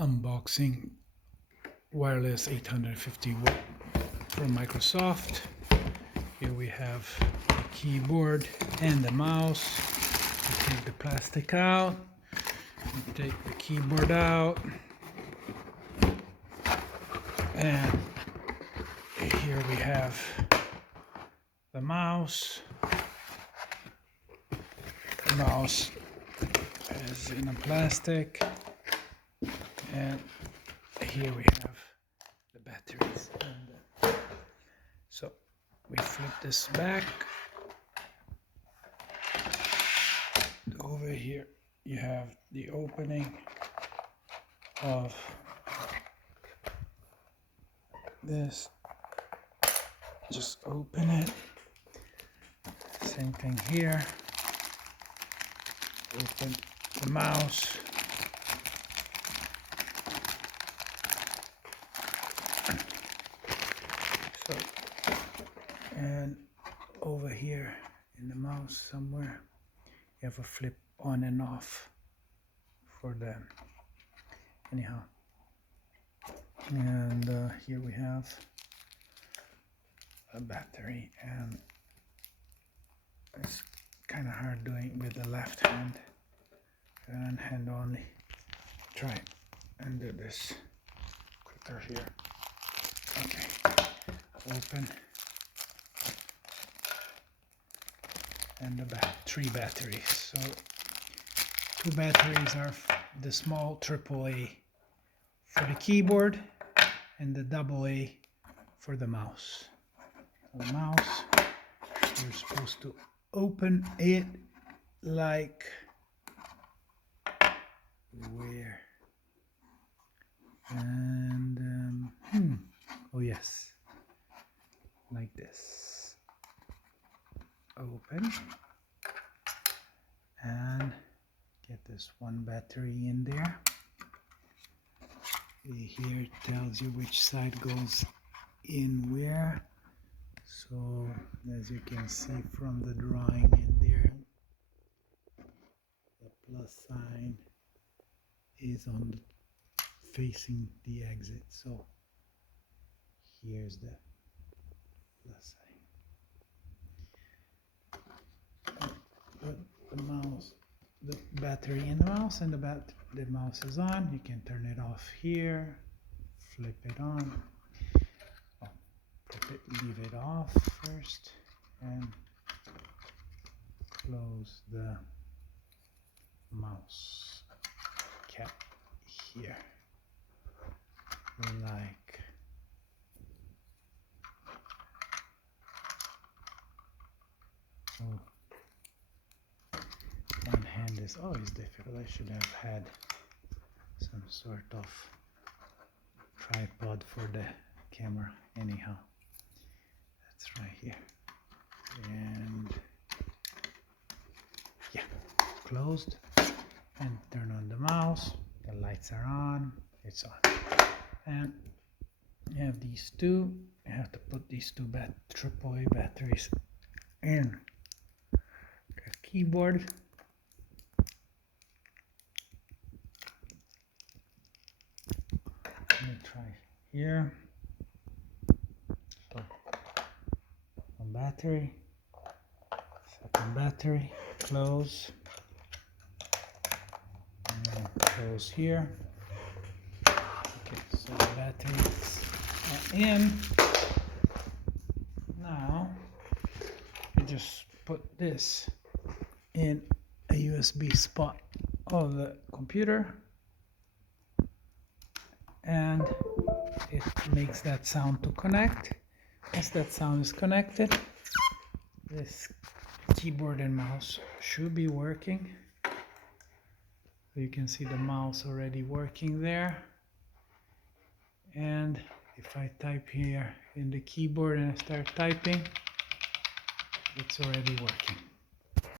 Unboxing wireless 850 watt from Microsoft. Here we have the keyboard and the mouse. We take the plastic out, we take the keyboard out, and here we have the mouse. The mouse is in a plastic, and here we have the batteries. So we flip this back. Over here you have the opening of this. Just open it. Same thing here. Open the mouse. So, and over here in the mouse somewhere you have a flip on and off for them. Anyhow, and here we have a battery, and it's kind of hard doing with the left hand and hand only. Try and do this quicker here. Okay, open, and the three batteries. So two batteries are the small AAA for the keyboard and the AA for the mouse. The mouse, you're supposed to open it like where, and oh yes, like this. Open and get this one battery in there. Here it tells you which side goes in where. So as you can see from the drawing in there, the plus sign is on facing the exit. So here's the plus sign. Put the mouse, the battery in the mouse, and the mouse is on. You can turn it off here, flip it on. Leave it off first and close the mouse cap here like so. One hand is always difficult. I should have had some sort of tripod for the camera. Anyhow, right here, and yeah, closed, and turn on the mouse. The lights are on, it's on, and you have these two. You have to put these two AAA batteries in the keyboard. Let me try here. Battery, second battery, close, and then close here. Okay, so the batteries are in. Now you just put this in a USB spot of the computer, and it makes that sound to connect. Once that sound is connected, this keyboard and mouse should be working. You can see the mouse already working there. And if I type here in the keyboard and I start typing, it's already working.